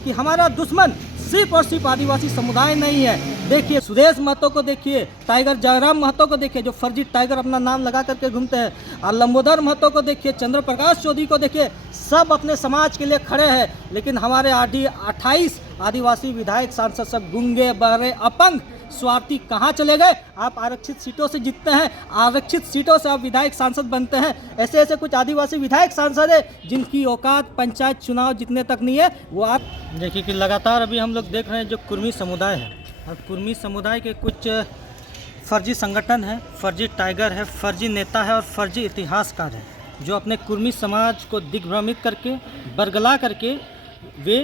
कि हमारा दुश्मन सिर्फ और सिर्फ आदिवासी समुदाय नहीं है। देखिए सुदेश महतो को देखिए, टाइगर जयराम महतो को देखिए जो फर्जी टाइगर अपना नाम लगा करके घूमते हैं, और लंबोदर महतो को देखिए, चंद्र प्रकाश चौधरी को देखिए, सब अपने समाज के लिए खड़े हैं। लेकिन हमारे 28 आदिवासी विधायक सांसद सब गूंगे, बहरे, अपंग, स्वार्थी कहाँ चले गए? आप आरक्षित सीटों से जीतते हैं, आरक्षित सीटों से आप विधायक सांसद बनते हैं। ऐसे ऐसे कुछ आदिवासी विधायक सांसद है जिनकी औकात पंचायत चुनाव जीतने तक नहीं है। वो आप देखिए कि लगातार अभी हम लोग देख रहे हैं जो कुर्मी समुदाय है, और कुर्मी समुदाय के कुछ फर्जी संगठन है, फर्जी टाइगर है, फर्जी नेता है और फर्जी इतिहासकार है, जो अपने कुर्मी समाज को दिग्भ्रमित करके, बरगला करके वे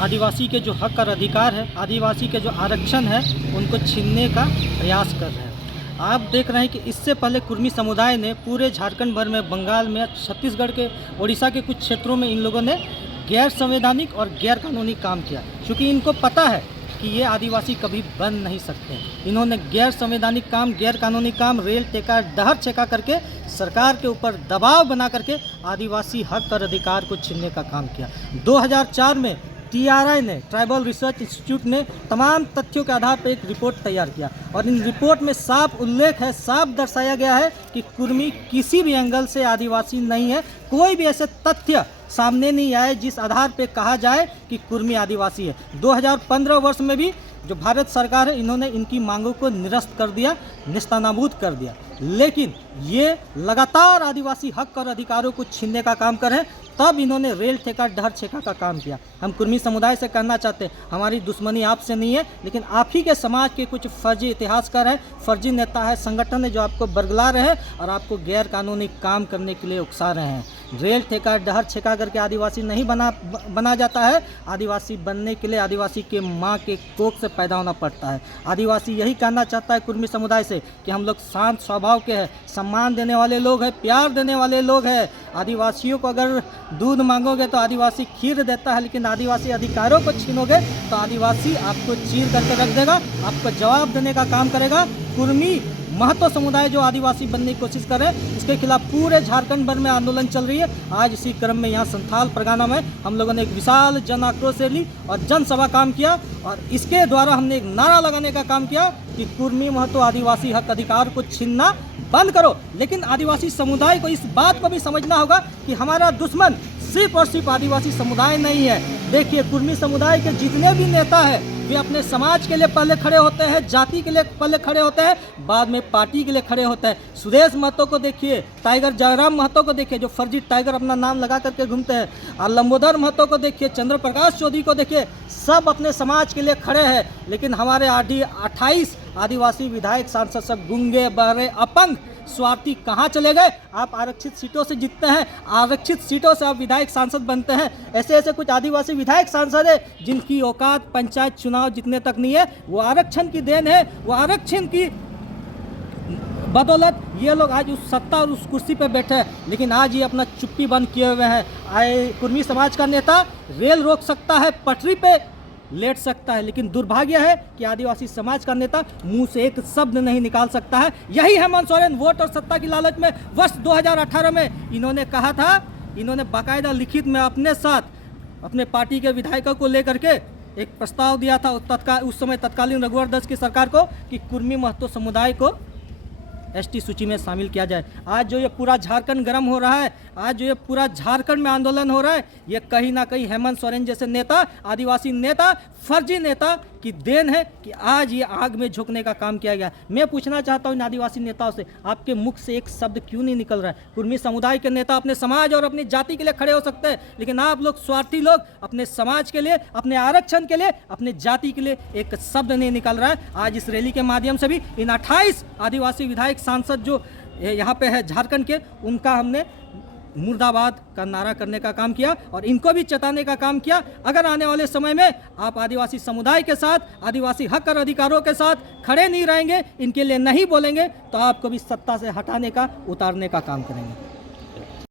आदिवासी के जो हक और अधिकार है, आदिवासी के जो आरक्षण है, उनको छीनने का प्रयास कर रहे हैं। आप देख रहे हैं कि इससे पहले कुर्मी समुदाय ने पूरे झारखंड भर में, बंगाल में, छत्तीसगढ़ के, उड़ीसा के कुछ क्षेत्रों में इन लोगों ने गैर संवैधानिक और गैर कानूनी काम किया, क्योंकि इनको पता है कि ये आदिवासी कभी बन नहीं सकते। इन्होंने गैर संवैधानिक काम, गैर कानूनी काम, रेल टेका, डहर छेका करके सरकार के ऊपर दबाव बना करके आदिवासी हक और अधिकार को छीनने का काम किया। 2004 में TRI ने, ट्राइबल रिसर्च इंस्टीट्यूट ने तमाम तथ्यों के आधार पर एक रिपोर्ट तैयार किया, और इन रिपोर्ट में साफ उल्लेख है, साफ दर्शाया गया है कि कुर्मी किसी भी एंगल से आदिवासी नहीं है। कोई भी ऐसे तथ्य सामने नहीं आए जिस आधार पे कहा जाए कि कुर्मी आदिवासी है। 2015 वर्ष में भी जो भारत सरकार है, इन्होंने इनकी मांगों को निरस्त कर दिया, निस्तानाबूद कर दिया। लेकिन ये लगातार आदिवासी हक और अधिकारों को छीनने का काम कर रहे हैं। तब इन्होंने रेल ठेका, डहर छेका का काम किया। हम कुर्मी समुदाय से कहना चाहते हैं, हमारी दुश्मनी आपसे नहीं है, लेकिन आप ही के समाज के कुछ फर्जी इतिहासकार हैं, फर्जी नेता है, संगठन है, जो आपको बरगला रहे हैं और आपको गैर कानूनी काम करने के लिए उकसा रहे हैं। रेल ठेका, डहर छेका करके आदिवासी नहीं बना जाता है। आदिवासी बनने के लिए आदिवासी के माँ के कोख से पैदा होना पड़ता है। आदिवासी यही कहना चाहता है कुर्मी समुदाय से कि हम लोग शांत स्वभाव के हैं, सम्मान देने वाले लोग हैं, प्यार देने वाले लोग हैं। आदिवासियों को अगर दूध मांगोगे तो आदिवासी खीर देता है, लेकिन आदिवासी अधिकारों को छीनोगे तो आदिवासी आपको चीर करके रख देगा, आपको जवाब देने का काम करेगा। कुर्मी महतो समुदाय जो आदिवासी बनने की कोशिश कर रहे हैं, उसके खिलाफ पूरे झारखंड भर में आंदोलन चल रही है। आज इसी क्रम में यहाँ संथाल परगना में हम लोगों ने एक विशाल जन आक्रोश रैली और जनसभा काम किया, और इसके द्वारा हमने एक नारा लगाने का काम किया कि कुर्मी महतो आदिवासी हक अधिकार को छीनना बंद करो। लेकिन आदिवासी समुदाय को इस बात को भी समझना होगा कि हमारा दुश्मन सिर्फ और सिर्फ आदिवासी समुदाय नहीं है। देखिए कुर्मी समुदाय के जितने भी नेता हैं, वे अपने समाज के लिए पहले खड़े होते हैं, जाति के लिए पहले खड़े होते हैं, बाद में पार्टी के लिए खड़े होते हैं। सुदेश महतो को देखिए, टाइगर जयराम महतो को देखिए जो फर्जी टाइगर अपना नाम लगा करके घूमते हैं, और लंबोदर महतो को देखिए, चंद्र प्रकाश चौधरी को देखिए, सब अपने समाज के लिए खड़े हैं। लेकिन हमारे 28 आदिवासी विधायक सांसद सब गूंगे, बहरे, अपंग, स्वार्थी कहाँ चले गए? आप आरक्षित सीटों से जीतते हैं, आरक्षित सीटों से आप विधायक सांसद बनते हैं। ऐसे ऐसे कुछ आदिवासी विधायक सांसद है जिनकी औकात पंचायत चुनाव जीतने तक नहीं है। वो आरक्षण की देन है, वो आरक्षण की बदौलत ये लोग आज उस सत्ता और उस कुर्सी पर बैठे हैं। लेकिन आज ये अपना चुप्पी बंद किए हुए हैं। आए कुर्मी समाज का नेता रेल रोक सकता है, पटरी पे लेट सकता है, लेकिन दुर्भाग्य है कि आदिवासी समाज का नेता मुंह से एक शब्द नहीं निकाल सकता है। यही हेमंत सोरेन वोट और सत्ता की लालच में वर्ष 2018 में इन्होंने कहा था, इन्होंने बाकायदा लिखित में अपने साथ अपने पार्टी के विधायकों को लेकर के एक प्रस्ताव दिया था उस समय तत्कालीन रघुवर दास की सरकार को कि कुर्मी महतो समुदाय को ST सूची में शामिल किया जाए। आज जो ये पूरा झारखंड गर्म हो रहा है, आज जो ये पूरा झारखंड में आंदोलन हो रहा है, ये कहीं ना कहीं हेमंत सोरेन जैसे नेता, आदिवासी नेता, फर्जी नेता की देन है कि आज ये आग में झोंकने का काम किया गया। मैं पूछना चाहता हूँ इन आदिवासी नेताओं से, आपके मुख से एक शब्द क्यों नहीं निकल रहा है? कुर्मी समुदाय के नेता अपने समाज और अपनी जाति के लिए खड़े हो सकते हैं, लेकिन आप लोग स्वार्थी लोग अपने समाज के लिए, अपने आरक्षण के लिए, अपने जाति के लिए एक शब्द नहीं निकल रहा है। आज इस रैली के माध्यम से भी इन 28 आदिवासी विधायक सांसद जो यहाँ पे है झारखंड के, उनका हमने मुर्दाबाद का नारा करने का काम किया और इनको भी चेताने का काम किया। अगर आने वाले समय में आप आदिवासी समुदाय के साथ, आदिवासी हक और अधिकारों के साथ खड़े नहीं रहेंगे, इनके लिए नहीं बोलेंगे, तो आपको भी सत्ता से हटाने का, उतारने का काम करेंगे।